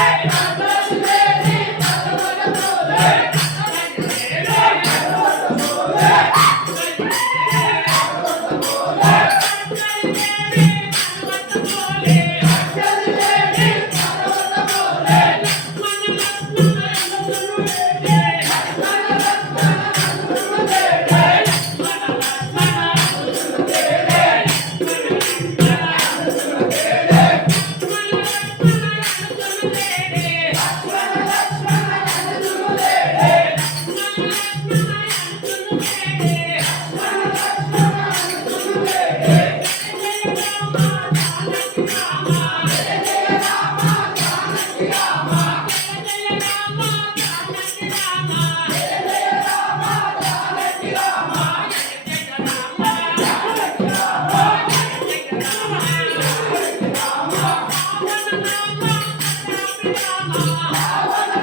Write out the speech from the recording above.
Hey! Thank you.